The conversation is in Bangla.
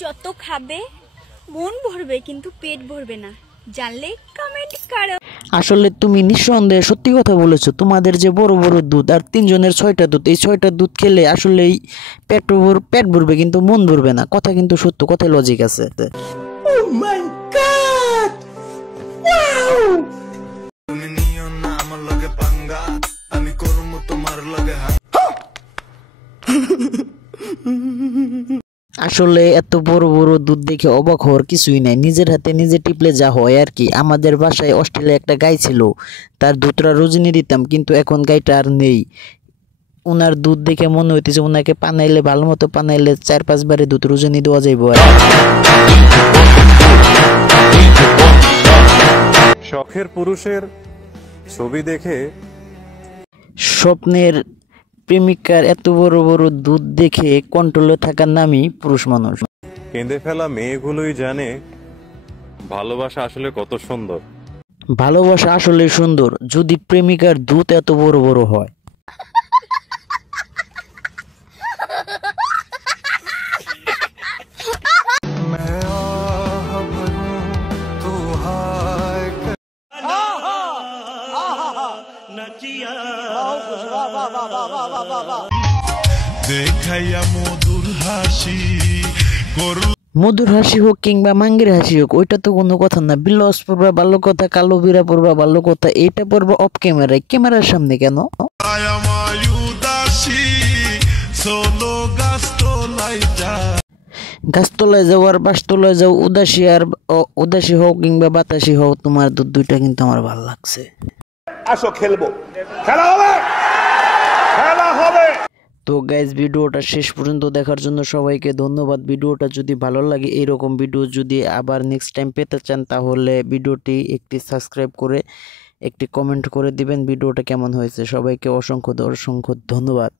যত খাবে মন ভরবে কিন্তু পেট ভরবে না, জানলে কমেন্ট করো। আসলে তুমি নিঃসন্দেহে সত্যি কথা বলেছো। তোমাদের যে বড় বড় দুধ আর 3 জনের 6টা দুধ, এই 6টা দুধ খেলে আসলেই পেট ভরবে কিন্তু মন ভরবে না। কথা কিন্তু সত্য, কথায় লজিক আছে। Oh my god! Wow! তুমি নিও না আমার লগে পাঙ্গা, আমি করব তোমার লগে আসলে এত বড় বড় দুধ দেখে অবাক হওয়ার কিছুই নাই, নিজের হাতে নিজে টিপলে যা হয় আর কি। আমাদের বাসায় অস্ট্রেলিয়া একটা গাই ছিল, তার দুধটা রোজিনি দিতাম, কিন্তু এখন গাইটা আর নেই। ওনার দুধ দেখে মনে হইতেছে ওনাকে পানাইলে, ভালো মতো পানাইলে 4-5 বারে দুধ রোজিনি দেওয়া যাইব। শখের পুরুষের ছবি দেখে স্বপ্নের প্রেমিকার এত বড় বড় দুধ দেখে কন্ট্রোলে থাকার নামই পুরুষ মানুষ। কেঁদে ফেলা মেয়েগুলোই জানে ভালোবাসা আসলে কত সুন্দর। ভালোবাসা আসলে সুন্দর যদি প্রেমিকার দুধ এত বড় বড় হয়। দেখাইয়া মধুর হাসি মধুর হাসি হোক কিংবা মাঙ্গের হাসি হোক, ওইটা তো কোনো কথা না। বিলস পড়বা ভালো কথা, কালো বিরা পড়বা ভালো কথা, এইটা পড়বা অফ ক্যামেরায়, ক্যামেরার সামনে কেন? গাছতলায় যাও আর বাসতলায় যাও, উদাসী হও কিংবা বাতাসি হও, তোমার দুধ দুইটা কিন্তু আমার ভালো লাগছে। আসো খেলবো, খেলা হবে, খেলা হবে। তো গাইজ, ভিডিওটা শেষ পর্যন্ত দেখার জন্য সবাইকে ধন্যবাদ। ভিডিওটা যদি ভালো লাগে, এইরকম ভিডিও যদি আবার নেক্সট টাইম পেতে চান, তাহলে ভিডিওটি একটি সাবস্ক্রাইব করে একটি কমেন্ট করে দিবেন ভিডিওটা কেমন হয়েছে। সবাইকে অসংখ্য অসংখ্য ধন্যবাদ।